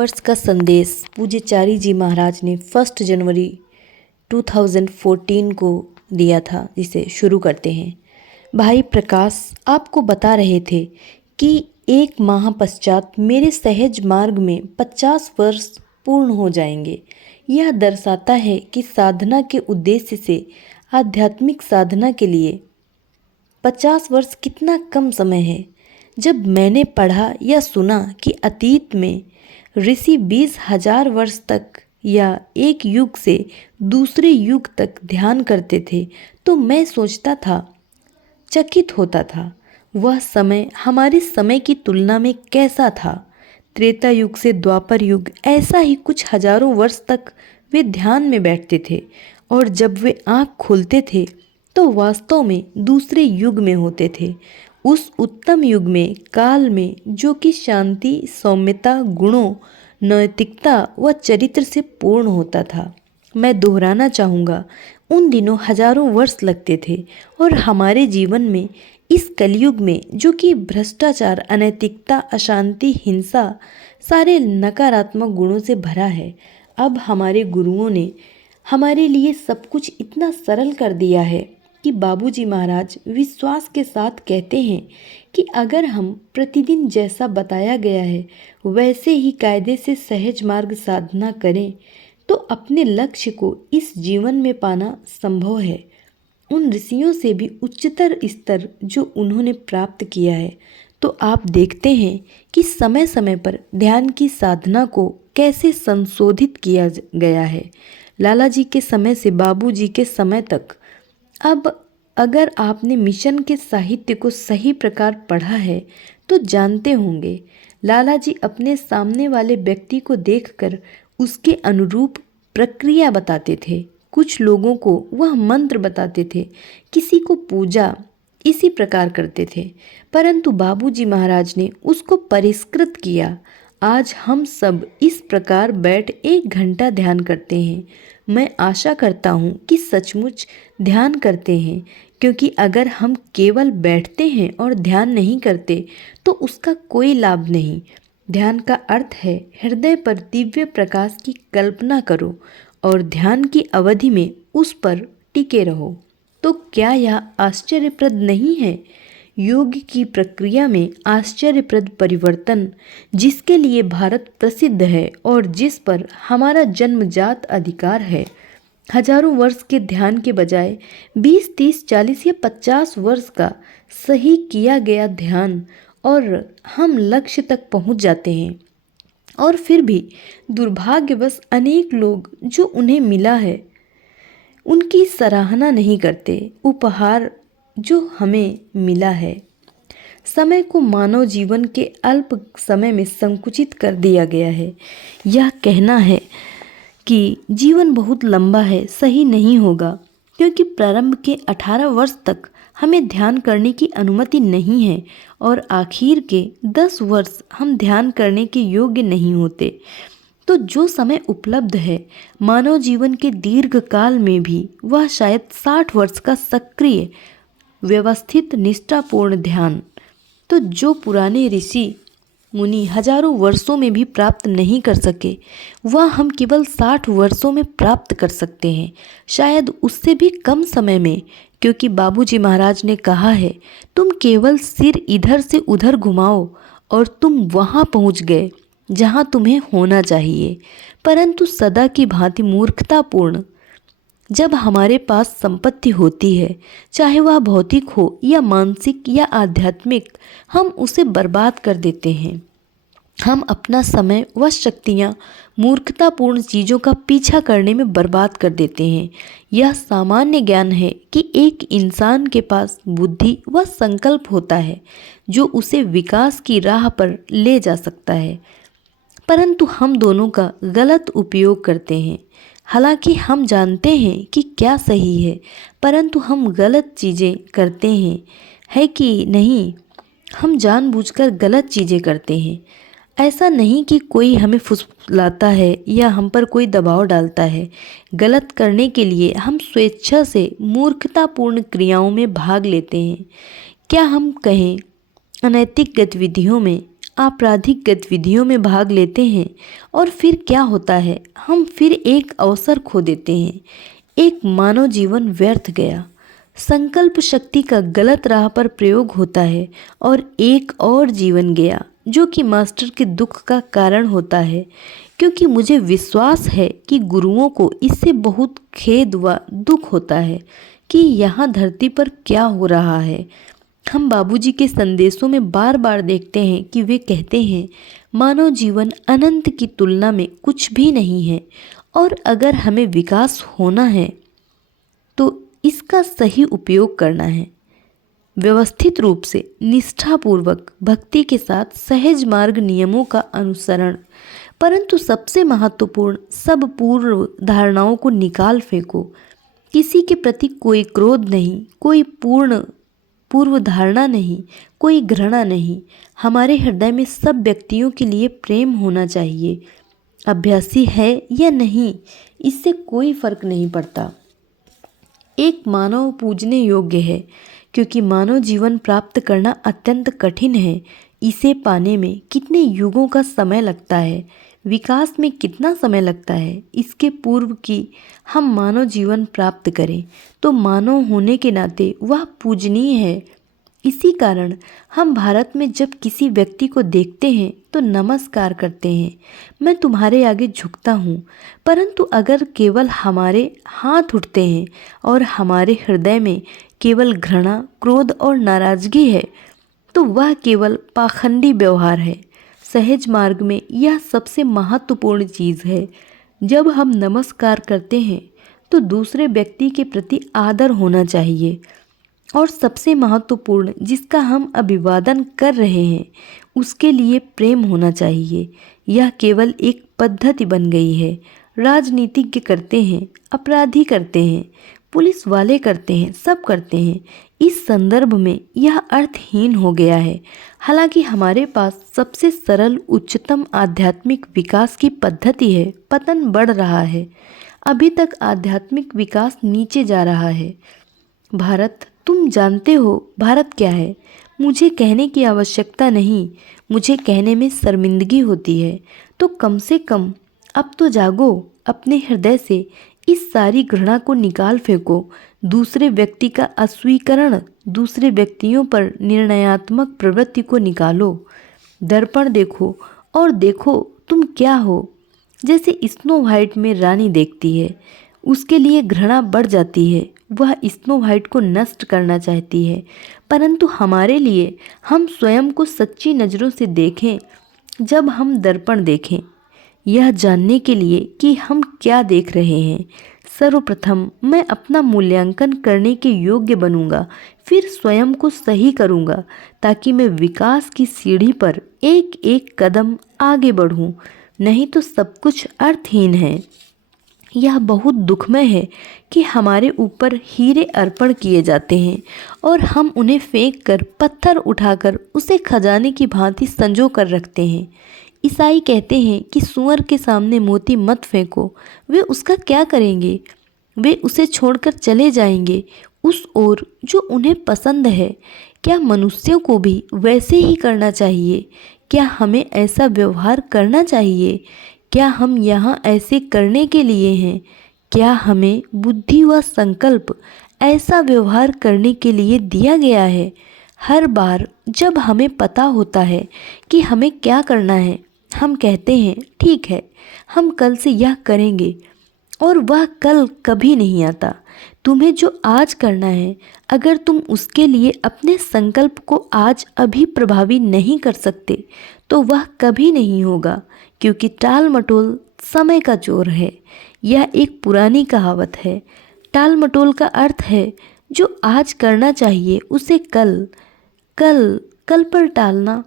वर्ष का संदेश पूज्य चारी जी महाराज ने 1 जनवरी 2014 को दिया था, जिसे शुरू करते हैं। भाई प्रकाश आपको बता रहे थे कि 1 माह पश्चात मेरे सहज मार्ग में 50 वर्ष पूर्ण हो जाएंगे। यह दर्शाता है कि साधना के उद्देश्य से आध्यात्मिक साधना के लिए 50 वर्ष कितना कम समय है। जब मैंने पढ़ा या सुना कि अतीत में ऋषि 20,000 वर्ष तक या एक युग से दूसरे युग तक ध्यान करते थे, तो मैं सोचता था, चकित होता था, वह समय हमारे समय की तुलना में कैसा था। त्रेता युग से द्वापर युग, ऐसा ही कुछ हजारों वर्ष तक वे ध्यान में बैठते थे और जब वे आँख खोलते थे तो वास्तव में दूसरे युग में होते थे। उस उत्तम युग में, काल में, जो कि शांति, सौम्यता, गुणों, नैतिकता व चरित्र से पूर्ण होता था। मैं दोहराना चाहूँगा, उन दिनों हजारों वर्ष लगते थे और हमारे जीवन में इस कलयुग में, जो कि भ्रष्टाचार, अनैतिकता, अशांति, हिंसा, सारे नकारात्मक गुणों से भरा है, अब हमारे गुरुओं ने हमारे लिए सब कुछ इतना सरल कर दिया है कि बाबूजी महाराज विश्वास के साथ कहते हैं कि अगर हम प्रतिदिन जैसा बताया गया है वैसे ही कायदे से सहज मार्ग साधना करें तो अपने लक्ष्य को इस जीवन में पाना संभव है। उन ऋषियों से भी उच्चतर स्तर जो उन्होंने प्राप्त किया है, तो आप देखते हैं कि समय समय पर ध्यान की साधना को कैसे संशोधित किया गया है। लाला जी के समय से बाबूजी के समय तक। अब अगर आपने मिशन के साहित्य को सही प्रकार पढ़ा है तो जानते होंगे, लाला जी अपने सामने वाले व्यक्ति को देखकर उसके अनुरूप प्रक्रिया बताते थे। कुछ लोगों को वह मंत्र बताते थे, किसी को पूजा इसी प्रकार करते थे, परंतु बाबूजी महाराज ने उसको परिष्कृत किया। आज हम सब इस प्रकार बैठ 1 घंटा ध्यान करते हैं। मैं आशा करता हूँ कि सचमुच ध्यान करते हैं, क्योंकि अगर हम केवल बैठते हैं और ध्यान नहीं करते तो उसका कोई लाभ नहीं। ध्यान का अर्थ है हृदय पर दिव्य प्रकाश की कल्पना करो और ध्यान की अवधि में उस पर टिके रहो। तो क्या यह आश्चर्यप्रद नहीं है? योग की प्रक्रिया में आश्चर्यप्रद परिवर्तन, जिसके लिए भारत प्रसिद्ध है और जिस पर हमारा जन्मजात अधिकार है। हजारों वर्ष के ध्यान के बजाय 20, 30, 40 या 50 वर्ष का सही किया गया ध्यान और हम लक्ष्य तक पहुंच जाते हैं। और फिर भी दुर्भाग्यवश अनेक लोग जो उन्हें मिला है उनकी सराहना नहीं करते। उपहार जो हमें मिला है, समय को मानव जीवन के अल्प समय में संकुचित कर दिया गया है। यह कहना है कि जीवन बहुत लंबा है सही नहीं होगा, क्योंकि प्रारंभ के 18 वर्ष तक हमें ध्यान करने की अनुमति नहीं है और आखिर के 10 वर्ष हम ध्यान करने के योग्य नहीं होते। तो जो समय उपलब्ध है मानव जीवन के दीर्घ काल में भी, वह शायद 60 वर्ष का सक्रिय, व्यवस्थित, निष्ठापूर्ण ध्यान, तो जो पुराने ऋषि मुनि हजारों वर्षों में भी प्राप्त नहीं कर सके, वह हम केवल 60 वर्षों में प्राप्त कर सकते हैं, शायद उससे भी कम समय में। क्योंकि बाबूजी महाराज ने कहा है, तुम केवल सिर इधर से उधर घुमाओ और तुम वहाँ पहुँच गए जहाँ तुम्हें होना चाहिए। परंतु सदा की भांति मूर्खतापूर्ण, जब हमारे पास संपत्ति होती है, चाहे वह भौतिक हो या मानसिक या आध्यात्मिक, हम उसे बर्बाद कर देते हैं। हम अपना समय व शक्तियाँ मूर्खतापूर्ण चीज़ों का पीछा करने में बर्बाद कर देते हैं। यह सामान्य ज्ञान है कि एक इंसान के पास बुद्धि व संकल्प होता है जो उसे विकास की राह पर ले जा सकता है, परंतु हम दोनों का गलत उपयोग करते हैं। हालांकि हम जानते हैं कि क्या सही है, परंतु हम गलत चीज़ें करते हैं, है कि नहीं? हम जानबूझकर गलत चीज़ें करते हैं। ऐसा नहीं कि कोई हमें फुसलाता है या हम पर कोई दबाव डालता है। गलत करने के लिए हम स्वेच्छा से मूर्खतापूर्ण क्रियाओं में भाग लेते हैं। क्या हम कहें अनैतिक गतिविधियों में आपराधिक गतिविधियों में भाग लेते हैं और फिर क्या होता है, हम फिर एक अवसर खो देते हैं। एक मानव जीवन व्यर्थ गया। संकल्प शक्ति का गलत राह पर प्रयोग होता है और एक और जीवन गया जो कि मास्टर के दुख का कारण होता है, क्योंकि मुझे विश्वास है कि गुरुओं को इससे बहुत खेद व दुख होता है कि यहाँ धरती पर क्या हो रहा है। हम बाबूजी के संदेशों में बार बार देखते हैं कि वे कहते हैं मानव जीवन अनंत की तुलना में कुछ भी नहीं है, और अगर हमें विकास होना है तो इसका सही उपयोग करना है, व्यवस्थित रूप से निष्ठापूर्वक भक्ति के साथ सहज मार्ग नियमों का अनुसरण। परंतु सबसे महत्वपूर्ण, सब पूर्व धारणाओं को निकाल फेंको। किसी के प्रति कोई क्रोध नहीं, कोई पूर्व धारणा नहीं, कोई घृणा नहीं। हमारे हृदय में सब व्यक्तियों के लिए प्रेम होना चाहिए। अभ्यासी है या नहीं, इससे कोई फर्क नहीं पड़ता। एक मानव पूजने योग्य है, क्योंकि मानव जीवन प्राप्त करना अत्यंत कठिन है। इसे पाने में कितने युगों का समय लगता है, विकास में कितना समय लगता है, इसके पूर्व कि हम मानव जीवन प्राप्त करें तो मानव होने के नाते वह पूजनीय है। इसी कारण हम भारत में जब किसी व्यक्ति को देखते हैं तो नमस्कार करते हैं, मैं तुम्हारे आगे झुकता हूँ। परंतु अगर केवल हमारे हाथ उठते हैं और हमारे हृदय में केवल घृणा, क्रोध और नाराजगी है तो वह केवल पाखंडी व्यवहार है। सहज मार्ग में यह सबसे महत्वपूर्ण चीज़ है। जब हम नमस्कार करते हैं तो दूसरे व्यक्ति के प्रति आदर होना चाहिए, और सबसे महत्वपूर्ण जिसका हम अभिवादन कर रहे हैं उसके लिए प्रेम होना चाहिए। यह केवल एक पद्धति बन गई है। राजनीतिज्ञ करते हैं, अपराधी करते हैं, पुलिस वाले करते हैं, सब करते हैं। इस संदर्भ में यह अर्थहीन हो गया है। हालांकि हमारे पास सबसे सरल उच्चतम आध्यात्मिक विकास की पद्धति है, पतन बढ़ रहा है। अभी तक आध्यात्मिक विकास नीचे जा रहा है। भारत, तुम जानते हो भारत क्या है? मुझे कहने की आवश्यकता नहीं, मुझे कहने में शर्मिंदगी होती है। तो कम से कम अब तो जागो, अपने हृदय से इस सारी घृणा को निकाल फेंको। दूसरे व्यक्ति का अस्वीकरण, दूसरे व्यक्तियों पर निर्णयात्मक प्रवृत्ति को निकालो। दर्पण देखो और देखो तुम क्या हो। जैसे स्नो वाइट में रानी देखती है, उसके लिए घृणा बढ़ जाती है, वह स्नो वाइट को नष्ट करना चाहती है। परंतु हमारे लिए, हम स्वयं को सच्ची नज़रों से देखें। जब हम दर्पण देखें, यह जानने के लिए कि हम क्या देख रहे हैं, सर्वप्रथम मैं अपना मूल्यांकन करने के योग्य बनूंगा, फिर स्वयं को सही करूंगा, ताकि मैं विकास की सीढ़ी पर एक एक कदम आगे बढ़ूं। नहीं तो सब कुछ अर्थहीन है। यह बहुत दुखमय है कि हमारे ऊपर हीरे अर्पण किए जाते हैं और हम उन्हें फेंक कर, पत्थर उठाकर उसे खजाने की भांति संजो कर रखते हैं। ईसाई कहते हैं कि सुअर के सामने मोती मत फेंको, वे उसका क्या करेंगे? वे उसे छोड़कर चले जाएंगे उस ओर जो उन्हें पसंद है। क्या मनुष्यों को भी वैसे ही करना चाहिए? क्या हमें ऐसा व्यवहार करना चाहिए? क्या हम यहाँ ऐसे करने के लिए हैं? क्या हमें बुद्धि व संकल्प ऐसा व्यवहार करने के लिए दिया गया है? हर बार जब हमें पता होता है कि हमें क्या करना है, हम कहते हैं ठीक है, हम कल से यह करेंगे, और वह कल कभी नहीं आता। तुम्हें जो आज करना है, अगर तुम उसके लिए अपने संकल्प को आज अभी प्रभावी नहीं कर सकते तो वह कभी नहीं होगा, क्योंकि टाल मटोल समय का चोर है। यह एक पुरानी कहावत है। टाल मटोल का अर्थ है जो आज करना चाहिए उसे कल कल कल पर टालना,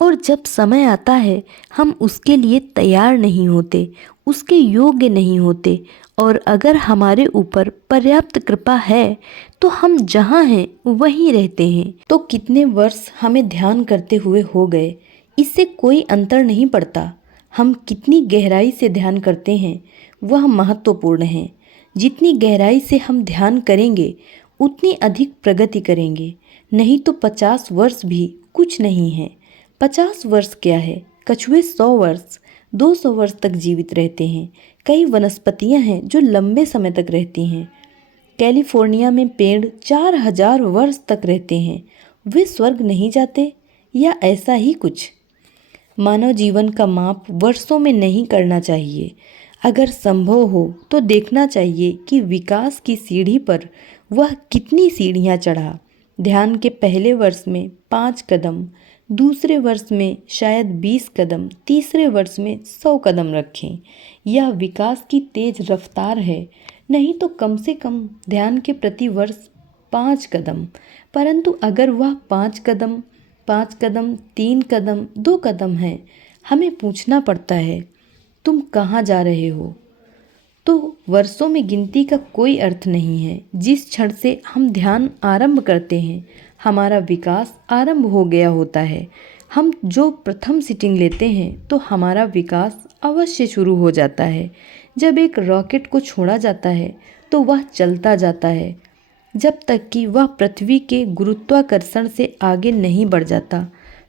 और जब समय आता है हम उसके लिए तैयार नहीं होते, उसके योग्य नहीं होते, और अगर हमारे ऊपर पर्याप्त कृपा है तो हम जहाँ हैं वहीं रहते हैं। तो कितने वर्ष हमें ध्यान करते हुए हो गए, इससे कोई अंतर नहीं पड़ता। हम कितनी गहराई से ध्यान करते हैं वह महत्वपूर्ण है। जितनी गहराई से हम ध्यान करेंगे उतनी अधिक प्रगति करेंगे। नहीं तो 50 वर्ष भी कुछ नहीं है। 50 वर्ष क्या है, कछुए 100 वर्ष 200 वर्ष तक जीवित रहते हैं। कई वनस्पतियां हैं जो लंबे समय तक रहती हैं। कैलिफोर्निया में पेड़ 4000 वर्ष तक रहते हैं। वे स्वर्ग नहीं जाते, या ऐसा ही कुछ। मानव जीवन का माप वर्षों में नहीं करना चाहिए। अगर संभव हो तो देखना चाहिए कि विकास की सीढ़ी पर वह कितनी सीढ़ियां चढ़ा। ध्यान के पहले वर्ष में 5 कदम, दूसरे वर्ष में शायद 20 कदम, तीसरे वर्ष में 100 कदम रखें। यह विकास की तेज रफ्तार है। नहीं तो कम से कम ध्यान के प्रति वर्ष 5 कदम। परंतु अगर वह 5 कदम, 3 कदम, 2 कदम है, हमें पूछना पड़ता है, तुम कहाँ जा रहे हो? तो वर्षों में गिनती का कोई अर्थ नहीं है। जिस क्षण से हम ध्यान आरंभ करते हैं, हमारा विकास आरंभ हो गया होता है। हम जो प्रथम सीटिंग लेते हैं तो हमारा विकास अवश्य शुरू हो जाता है। जब एक रॉकेट को छोड़ा जाता है तो वह चलता जाता है जब तक कि वह पृथ्वी के गुरुत्वाकर्षण से आगे नहीं बढ़ जाता।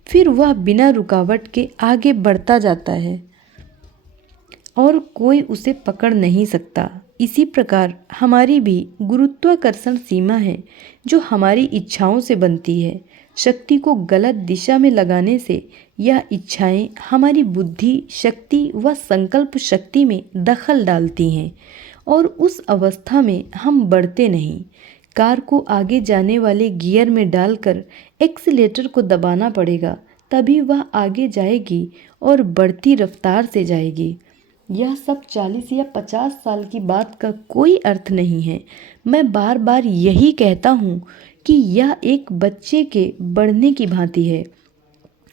फिर वह बिना रुकावट के आगे बढ़ता जाता है और कोई उसे पकड़ नहीं सकता। इसी प्रकार हमारी भी गुरुत्वाकर्षण सीमा है जो हमारी इच्छाओं से बनती है। शक्ति को गलत दिशा में लगाने से यह इच्छाएं हमारी बुद्धि शक्ति व संकल्प शक्ति में दखल डालती हैं और उस अवस्था में हम बढ़ते नहीं। कार को आगे जाने वाले गियर में डालकर एक्सीलेटर को दबाना पड़ेगा, तभी वह आगे जाएगी और बढ़ती रफ्तार से जाएगी। यह सब 40 या 50 साल की बात का कोई अर्थ नहीं है। मैं बार बार यही कहता हूँ कि यह एक बच्चे के बढ़ने की भांति है।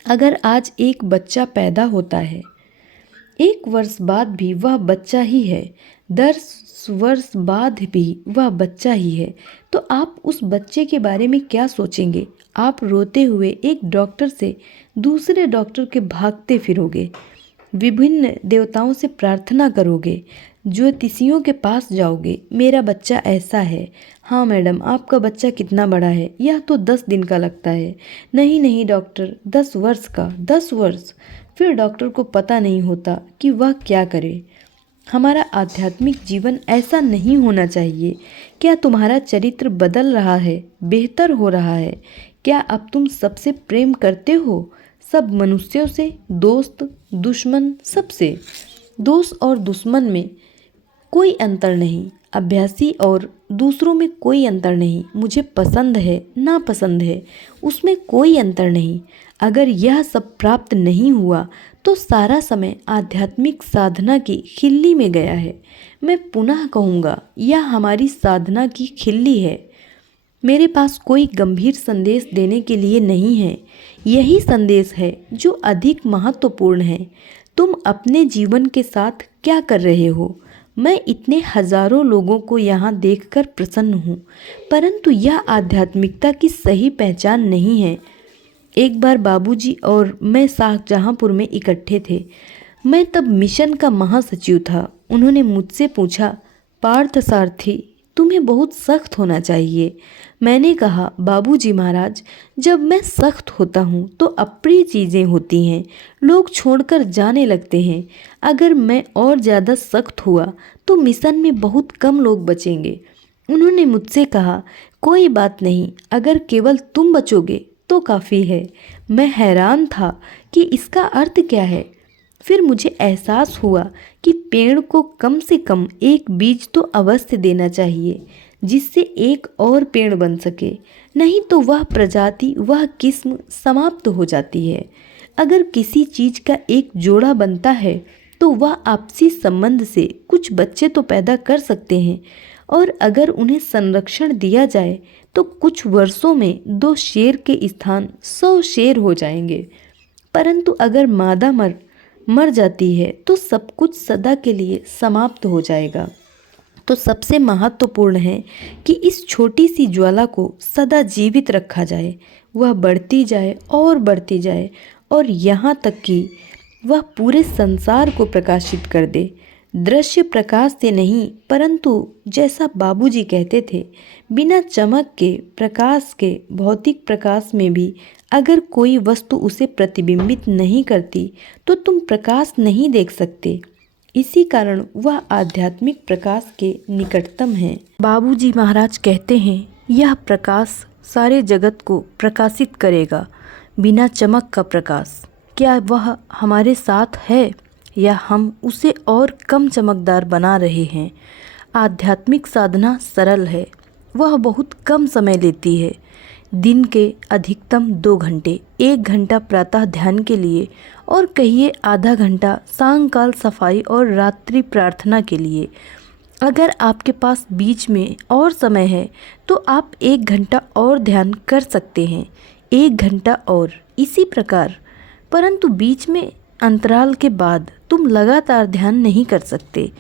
अगर आज एक बच्चा पैदा होता है, 1 वर्ष बाद भी वह बच्चा ही है, 10 वर्ष बाद भी वह बच्चा ही है, तो आप उस बच्चे के बारे में क्या सोचेंगे? आप रोते हुए एक डॉक्टर से दूसरे डॉक्टर के भागते फिरोगे, विभिन्न देवताओं से प्रार्थना करोगे, ज्योतिषियों के पास जाओगे, मेरा बच्चा ऐसा है। हाँ मैडम, आपका बच्चा कितना बड़ा है? यह तो 10 दिन का लगता है। नहीं नहीं डॉक्टर, 10 वर्ष का। 10 वर्ष। फिर डॉक्टर को पता नहीं होता कि वह क्या करे। हमारा आध्यात्मिक जीवन ऐसा नहीं होना चाहिए। क्या तुम्हारा चरित्र बदल रहा है, बेहतर हो रहा है? क्या अब तुम सबसे प्रेम करते हो? सब मनुष्यों से, दोस्त दुश्मन सबसे। दोस्त और दुश्मन में कोई अंतर नहीं, अभ्यासी और दूसरों में कोई अंतर नहीं, मुझे पसंद है ना पसंद है उसमें कोई अंतर नहीं। अगर यह सब प्राप्त नहीं हुआ तो सारा समय आध्यात्मिक साधना की खिल्ली में गया है। मैं पुनः कहूँगा, यह हमारी साधना की खिल्ली है। मेरे पास कोई गंभीर संदेश देने के लिए नहीं है। यही संदेश है जो अधिक महत्वपूर्ण है। तुम अपने जीवन के साथ क्या कर रहे हो? मैं इतने हजारों लोगों को यहाँ देखकर प्रसन्न हूँ, परंतु यह आध्यात्मिकता की सही पहचान नहीं है। एक बार बाबूजी और मैं शाहजहाँपुर में इकट्ठे थे। मैं तब मिशन का महासचिव था। उन्होंने मुझसे पूछा, पार्थसारथी, तुम्हें बहुत सख्त होना चाहिए। मैंने कहा, बाबूजी महाराज, जब मैं सख्त होता हूँ तो अप्रिय चीज़ें होती हैं, लोग छोड़कर जाने लगते हैं। अगर मैं और ज़्यादा सख्त हुआ तो मिशन में बहुत कम लोग बचेंगे। उन्होंने मुझसे कहा, कोई बात नहीं, अगर केवल तुम बचोगे तो काफ़ी है। मैं हैरान था कि इसका अर्थ क्या है। फिर मुझे एहसास हुआ कि पेड़ को कम से कम एक बीज तो अवश्य देना चाहिए, जिससे एक और पेड़ बन सके, नहीं तो वह प्रजाति, वह किस्म समाप्त हो जाती है। अगर किसी चीज़ का एक जोड़ा बनता है तो वह आपसी संबंध से कुछ बच्चे तो पैदा कर सकते हैं, और अगर उन्हें संरक्षण दिया जाए तो कुछ वर्षों में 2 शेर के स्थान 100 शेर हो जाएंगे। परंतु अगर मादा मर जाती है तो सब कुछ सदा के लिए समाप्त हो जाएगा। तो सबसे महत्वपूर्ण है कि इस छोटी सी ज्वाला को सदा जीवित रखा जाए, वह बढ़ती जाए और बढ़ती जाए, और यहाँ तक कि वह पूरे संसार को प्रकाशित कर दे। दृश्य प्रकाश से नहीं, परंतु जैसा बाबूजी कहते थे, बिना चमक के, प्रकाश के, भौतिक प्रकाश में भी अगर कोई वस्तु उसे प्रतिबिंबित नहीं करती तो तुम प्रकाश नहीं देख सकते। इसी कारण वह आध्यात्मिक प्रकाश के निकटतम है। बाबूजी महाराज कहते हैं, यह प्रकाश सारे जगत को प्रकाशित करेगा। बिना चमक का प्रकाश, क्या वह हमारे साथ है या हम उसे और कम चमकदार बना रहे हैं? आध्यात्मिक साधना सरल है, वह बहुत कम समय लेती है। दिन के अधिकतम 2 घंटे, 1 घंटा प्रातः ध्यान के लिए और कहिए आधा घंटा सायंकाल सफाई और रात्रि प्रार्थना के लिए। अगर आपके पास बीच में और समय है तो आप 1 घंटा और ध्यान कर सकते हैं, 1 घंटा और इसी प्रकार। परंतु बीच में अंतराल के बाद तुम लगातार ध्यान नहीं कर सकते।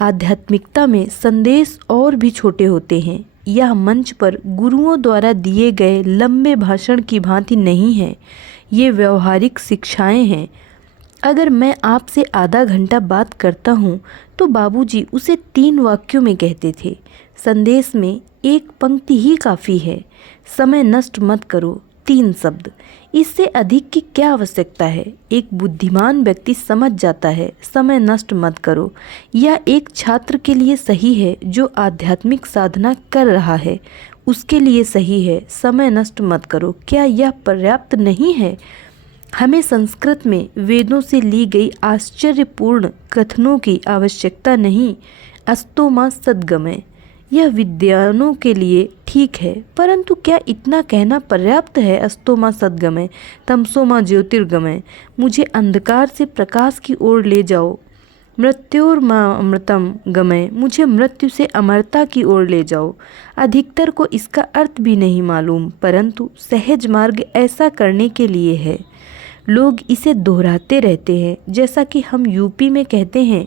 आध्यात्मिकता में संदेश और भी छोटे होते हैं। यह मंच पर गुरुओं द्वारा दिए गए लंबे भाषण की भांति नहीं है, ये व्यवहारिक शिक्षाएं हैं। अगर मैं आपसे आधा घंटा बात करता हूँ तो बाबूजी उसे 3 वाक्यों में कहते थे। संदेश में एक पंक्ति ही काफ़ी है, समय नष्ट मत करो, 3 शब्द। इससे अधिक की क्या आवश्यकता है? एक बुद्धिमान व्यक्ति समझ जाता है, समय नष्ट मत करो। यह एक छात्र के लिए सही है जो आध्यात्मिक साधना कर रहा है, उसके लिए सही है, समय नष्ट मत करो। क्या यह पर्याप्त नहीं है? हमें संस्कृत में वेदों से ली गई आश्चर्यपूर्ण कथनों की आवश्यकता नहीं। अस्तो मा सद्गमय, यह विद्वानों के लिए ठीक है, परंतु क्या इतना कहना पर्याप्त है? अस्तो मा सद्गमय, तमसो मा ज्योतिर्गमय, मुझे अंधकार से प्रकाश की ओर ले जाओ। मृत्योर मा अमृतम गमय, मुझे मृत्यु से अमरता की ओर ले जाओ। अधिकतर को इसका अर्थ भी नहीं मालूम, परंतु सहज मार्ग ऐसा करने के लिए है। लोग इसे दोहराते रहते हैं, जैसा कि हम यूपी में कहते हैं,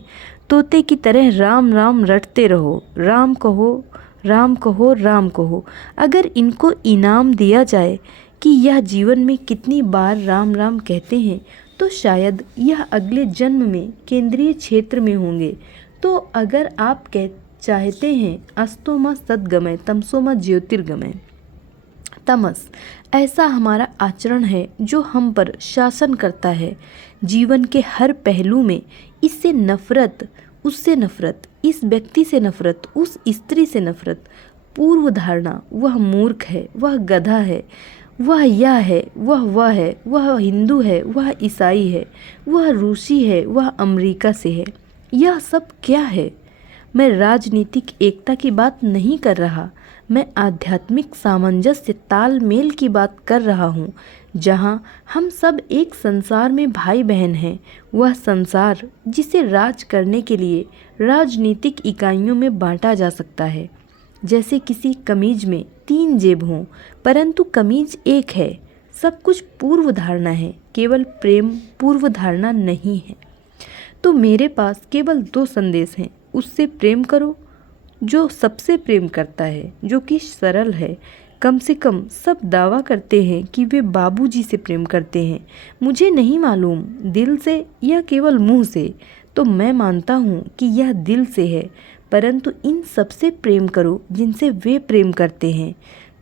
तोते की तरह राम राम रटते रहो, राम कहो, राम कहो, राम कहो। अगर इनको इनाम दिया जाए कि यह जीवन में कितनी बार राम राम कहते हैं, तो शायद यह अगले जन्म में केंद्रीय क्षेत्र में होंगे। तो अगर आप चाहते हैं अस्तो मा सद्गमय, तमसो मा ज्योतिर्गमय, तमस, ऐसा हमारा आचरण है जो हम पर शासन करता है। जीवन के हर पहलू में इससे नफरत, उससे नफरत, इस व्यक्ति से नफरत, उस स्त्री से नफरत, पूर्व धारणा, वह मूर्ख है, वह गधा है, वह यह है, वह है, वह हिंदू है, वह ईसाई है, वह रूसी है, वह अमेरिका से है। यह सब क्या है? मैं राजनीतिक एकता की बात नहीं कर रहा, मैं आध्यात्मिक सामंजस्य तालमेल की बात कर रहा हूँ, जहाँ हम सब एक संसार में भाई बहन हैं। वह संसार जिसे राज करने के लिए राजनीतिक इकाइयों में बांटा जा सकता है। जैसे किसी कमीज में 3 जेब हों, परंतु कमीज एक है। सब कुछ पूर्व धारणा है, केवल प्रेम पूर्व धारणा नहीं है। तो मेरे पास केवल 2 संदेश हैं। उससे प्रेम करो जो सबसे प्रेम करता है, जो कि सरल है। कम से कम सब दावा करते हैं कि वे बाबूजी से प्रेम करते हैं। मुझे नहीं मालूम दिल से या केवल मुंह से, तो मैं मानता हूँ कि यह दिल से है। परंतु इन सबसे प्रेम करो जिनसे वे प्रेम करते हैं।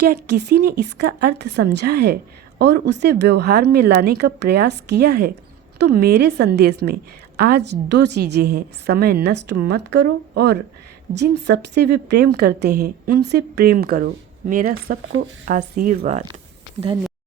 क्या किसी ने इसका अर्थ समझा है और उसे व्यवहार में लाने का प्रयास किया है? तो मेरे संदेश में आज 2 चीज़ें हैं, समय नष्ट मत करो और जिन सबसे वे प्रेम करते हैं उनसे प्रेम करो। मेरा सबको आशीर्वाद। धन्यवाद।